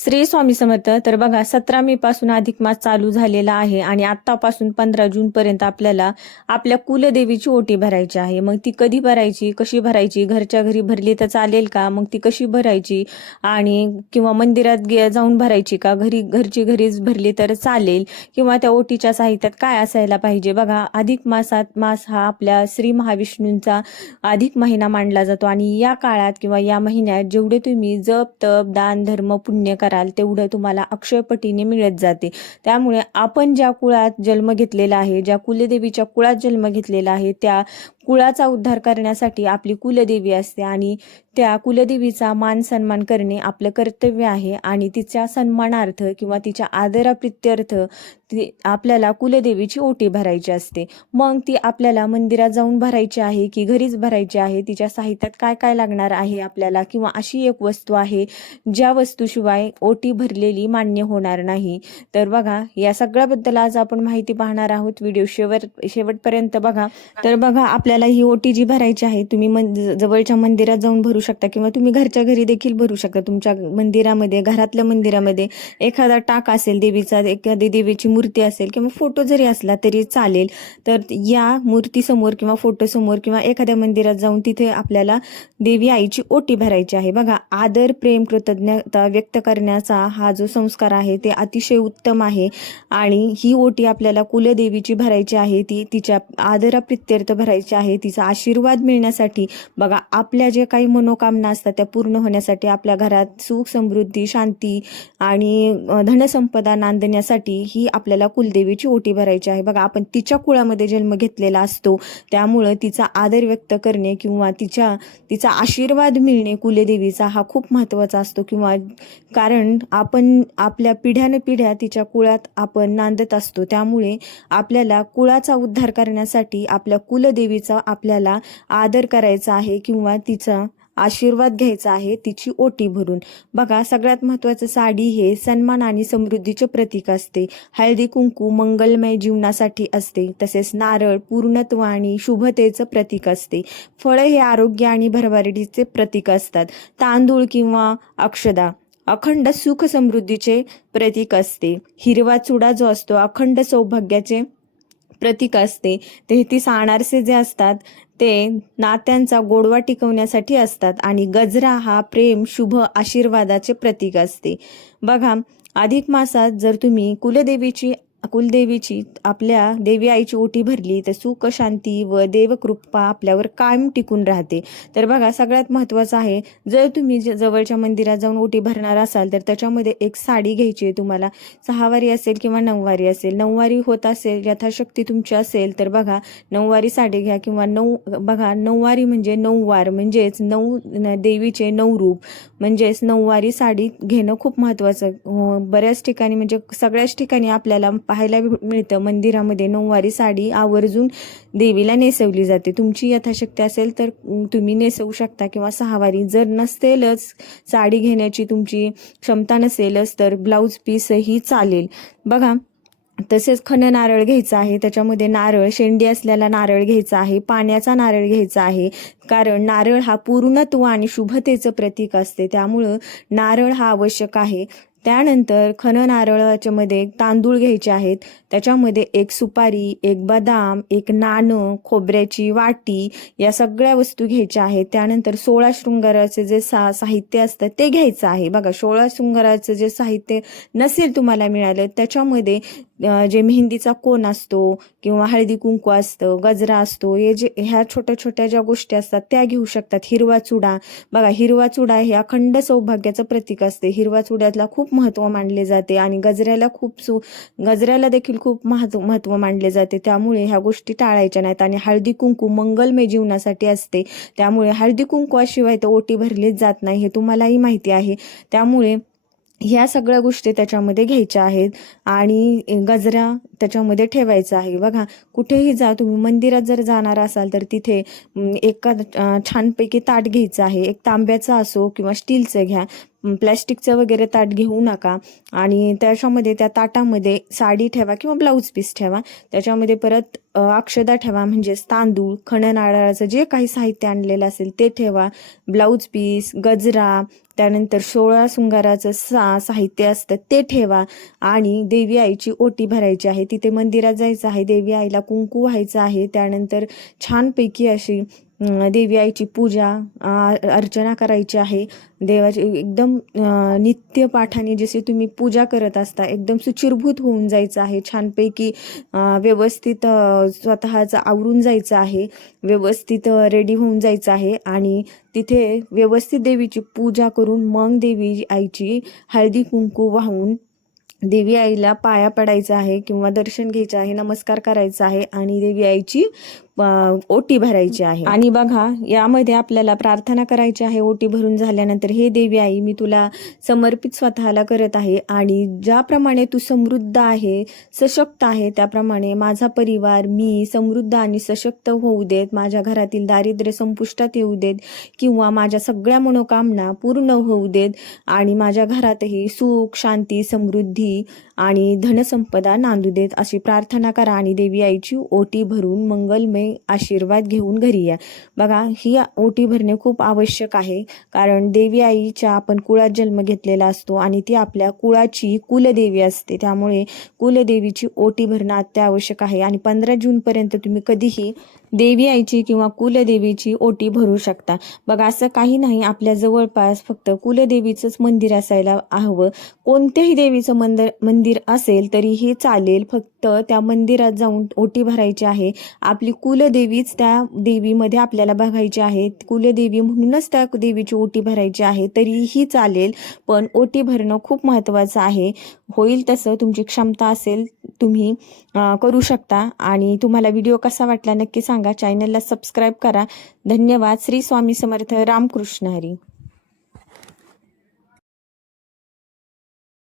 श्री स्वामी समर्थ. तर बघा 17 मे पासून अधिक मास चालू झालेला आहे आणि आत्तापासून 15 जून पर्यंत आपल्याला आपल्या कुलदेवीची ओटी भरायची आहे. मग ती कधी भरायची, कशी भरायची, घरच्या घरी भरली तर चालेल का, मग ती कशी भरायची आणि किंवा मंदिरात जाऊन भरायची का, घरीच भरली तर चालेल, किंवा त्या ओटीच्या साहित्यात काय असायला पाहिजे. बघा, अधिक मास हा आपल्या श्री महाविष्णूंचा अधिक महिना मानला जातो आणि या काळात किंवा या महिन्यात जेवढे तुम्ही जप तप दान धर्म पुण्य कराल तेवढं तुम्हाला अक्षयपटीने मिळत जाते. त्यामुळे आपण ज्या कुळात जन्म घेतलेला आहे, ज्या कुलदेवीच्या कुळात जन्म घेतलेला आहे, त्या कुळाचा उद्धार करण्यासाठी आपली कुलदेवी असते आणि त्या कुलदेवीचा मान सन्मान करणे आपलं कर्तव्य आहे. आणि तिच्या सन्मानार्थ किंवा तिच्या आदराप्रित्यर्थ आपल्याला कुलदेवीची ओटी भरायची असते. मग ती आपल्याला मंदिरात जाऊन भरायची आहे की घरीच भरायची आहे, तिच्या साहित्यात काय काय लागणार आहे आपल्याला, किंवा अशी एक वस्तू आहे ज्या वस्तूशिवाय ओटी भरलेली मान्य होणार नाही. तर बघा, या सगळ्याबद्दल आज आपण माहिती पाहणार आहोत. व्हिडिओ शेवटपर्यंत बघा. तर बघा, आपल्याला ही ओटी जी भरायची आहे, तुम्ही जवळच्या मंदिरात जाऊन भरू शकता किंवा तुम्ही घरच्या घरी देखील भरू शकता. तुमच्या मंदिरामध्ये, घरातल्या मंदिरामध्ये एखादा टाक असेल देवीचा, एखादी देवीची मूर्ती असेल किंवा फोटो जरी असला तरी चालेल. तर या मूर्तीसमोर किंवा फोटोसमोर किंवा एखाद्या मंदिरात जाऊन तिथे आपल्याला देवी आईची ओटी भरायची आहे. बघा, आदर प्रेम कृतज्ञता व्यक्त करण्याचा हा जो संस्कार आहे ते अतिशय उत्तम आहे आणि ही ओटी आपल्याला कुलदेवीची भरायची आहे. ती तिच्या आदराप्रित्यर्थ भरायची आहे, तिचा आशीर्वाद मिळण्यासाठी. बघा, आपल्या जे काही मनोकामना असतात त्या पूर्ण होण्यासाठी, आपल्या घरात सुख समृद्धी शांती आणि धनसंपदा नांदण्यासाठी ही आपल्याला कुलदेवीची ओटी भरायची आहे. बघा, आपण तिच्या कुळामध्ये जन्म घेतलेला असतो, त्यामुळं तिचा आदर व्यक्त करणे किंवा तिचा आशीर्वाद मिळणे कुलदेवीचा हा खूप महत्त्वाचा असतो. किंवा कारण आपण आपल्या पिढ्यानपिढ्या तिच्या कुळात आपण नांदत असतो, त्यामुळे आपल्याला कुळाचा उद्धार करण्यासाठी आपल्या कुलदेवीचा आपल्याला आदर करायचा आहे किंवा तिचा आशीर्वाद घ्यायचा आहे तिची ओटी भरून. बघा, सगळ्यात महत्त्वाचं, साडी हे सन्मान आणि समृद्धीचे प्रतीक असते. हळदी कुंकू मंगलमय जीवनासाठी असते. तसेच नारळ पूर्णत्व आणि शुभतेचं प्रतीक असते. फळे हे आरोग्य आणि भरभराटीचे प्रतीक असतात. तांदूळ किंवा अक्षदा अखंड सुख समृद्धीचे प्रतीक असते. हिरवा चुडा जो असतो अखंड सौभाग्याचे प्रतीक असते. 33 अनारसे जे असतात ते नात्यांचा गोडवा टिकवण्यासाठी असतात आणि गजरा हा प्रेम शुभ आशीर्वादाचे प्रतीक असते. बघा, अधिक मासात जर तुम्ही कुलदेवीची आपल्या देवी आईची ओटी भरली तर सुख शांती व देवकृपा आपल्यावर कायम टिकून राहते. तर बघा, सगळ्यात महत्त्वाचं आहे, जर तुम्ही जवळच्या मंदिरात जाऊन ओटी भरणार असाल तर त्याच्यामध्ये एक साडी घ्यायची आहे तुम्हाला. 6 वारी असेल किंवा 9 वारी असेल. 9 वारी होत असेल, यथाशक्ती तुमची असेल तर बघा 9 वारी साडी घ्या. किंवा 9 वारी म्हणजे 9 वार, म्हणजेच 9 देवीचे 9 रूप, म्हणजेच 9 वारी साडी घेणं खूप महत्त्वाचं. बऱ्याच ठिकाणी म्हणजे सगळ्याच ठिकाणी आपल्याला पाहायला मिळतं, मंदिरामध्ये 9 वारी साडी आवर्जून देवीला नेसवली जाते. तुमची यथाशक्ती असेल तर तुम्ही नेसवू शकता. किंवा 6 वारी जर नसेलच, साडी घेण्याची तुमची क्षमता नसेलच तर ब्लाऊज पीसही चालेल. बघा, तसेच खण नारळ घ्यायचा आहे. त्याच्यामध्ये नारळ, शेंडी असलेला नारळ घ्यायचा आहे, पाण्याचा नारळ घ्यायचा आहे. कारण नारळ हा पूर्णत्व आणि शुभतेचं प्रतीक असते, त्यामुळं नारळ हा आवश्यक आहे. त्यानंतर खण नारळाच्या मध्ये तांदूळ घ्यायचे आहेत. त्याच्यामध्ये एक सुपारी, एक बदाम, एक नाणं, खोबऱ्याची वाटी, या सगळ्या वस्तू घ्यायच्या आहेत. त्यानंतर 16 शृंगाराचे जे साहित्य असतं ते घ्यायचं आहे. बघा, 16 शृंगाराचं जे साहित्य नसेल तुम्हाला मिळालं, त्याच्यामध्ये जे मेहंदीचा कोन असतो किंवा हळदी कुंकू असतं, गजरा असतो, ह्या छोट्या छोट्या ज्या गोष्टी असतात त्या घेऊ शकतात. हिरवा चुडा, बघा, हिरवा चुडा हे अखंड सौभाग्याचं प्रतीक असते. हिरवा चुड्याला खूप महत्त्व मानले जाते आणि गजऱ्याला देखील खूप महत्त्व मानले जाते. त्यामुळे ह्या गोष्टी टाळायच्या नाहीत. आणि हळदी कुंकू मंगलमय जीवनासाठी असते, त्यामुळे हळदी कुंकवाशिवाय तर ओटी भरलीच जात नाही, हे तुम्हालाही माहिती आहे. त्यामुळे ह्या सगळ्या गोष्टी त्याच्यामध्ये घ्यायच्या आहेत आणि गजरा त्याच्यामध्ये ठेवायचा आहे. बघा, कुठेही जा, तुम्ही मंदिरात जर जाणार असाल तर तिथे छानपैकी ताट घ्यायचं आहे. एक तांब्याचा असो किंवा स्टीलचं घ्या. प्लॅस्टिकचं वगैरे ताट घेऊ नका आणि त्याच्यामध्ये त्या ताटामध्ये साडी ठेवा किंवा ब्लाऊज पीस ठेवा. त्याच्यामध्ये परत अक्षदा ठेवा, म्हणजेच तांदूळ, खणनारळाचं जे काही साहित्य आणलेलं असेल ते ठेवा, ब्लाऊज पीस, गजरा, त्यानंतर 16 शृंगाराचं साहित्य असतं ते ठेवा आणि देवी आईची ओटी भरायची आहे. तिथे मंदिरात जायचं आहे, देवी आईला कुंकू व्हायचं आहे. त्यानंतर छानपैकी अशी देवी आईची पूजा अर्चना करायची आहे. देवाची एकदम नित्य पाठाने जसे तुम्ही पूजा करत असता एकदम सुचिरभूत होऊन जायचं आहे. छानपैकी व्यवस्थित स्वतःचं आवरून जायचं आहे, व्यवस्थित रेडी होऊन जायचं आहे आणि तिथे व्यवस्थित देवीची पूजा करून मग देवी आईची हळदी कुंकू वाहून देवी आईला पाया पडायचं आहे किंवा दर्शन घ्यायचं आहे, नमस्कार करायचा आहे आणि देवी आईची ओटी भरायची आहे. आणि बघा यामध्ये आपल्याला प्रार्थना करायची आहे. ओटी भरून झाल्यानंतर, हे देवी आई मी तुला समर्पित स्वतःला करत आहे आणि ज्याप्रमाणे तू समृद्ध आहे, सशक्त आहे, त्याप्रमाणे माझा परिवार मी समृद्ध आणि सशक्त होऊ देत, माझ्या घरातील दारिद्र्य संपुष्टात येऊ देत किंवा माझ्या सगळ्या मनोकामना पूर्ण होऊ देत आणि माझ्या घरातही सुख, शांती, समृद्धी आणि धनसंपदा नांदू देत अशी प्रार्थना करा आणि देवी आईची ओटी भरून मंगलमय आशीर्वाद घेऊन घरी या. बघा ही ओटी भरणे खूप आवश्यक आहे, कारण देवी आईच्या आपण कुळात जन्म घेतलेला असतो आणि ती आपल्या कुळाची कुलदेवी असते. त्यामुळे कुलदेवीची ओटी भरणं अत्यावश्यक आहे आणि 15 जूनपर्यंत तुम्ही कधीही देवी आईची किंवा कुलदेवीची ओटी भरू शकता. बघा असं काही नाही, आपल्या जवळपास फक्त कुलदेवीचंच मंदिर असायला हवं. कोणत्याही देवीचं मंदिर असेल तरीही चालेल, फक्त त्या मंदिरात जाऊन ओटी भरायची आहे. आपली कुलदेवीच त्या देवीमध्ये आपल्याला बघायची आहे, कुलदेवी म्हणूनच त्या देवीची ओटी भरायची आहे तरीही चालेल, पण ओटी भरणं खूप महत्त्वाचं आहे. होईल तसं तुमची क्षमता असेल तुम्ही करू शकता. आणि तुम्हाला व्हिडिओ कसा वाटला नक्की सांगा. चॅनलला सबस्क्राईब करा. धन्यवाद. श्री स्वामी समर्थ. रामकृष्ण हरी.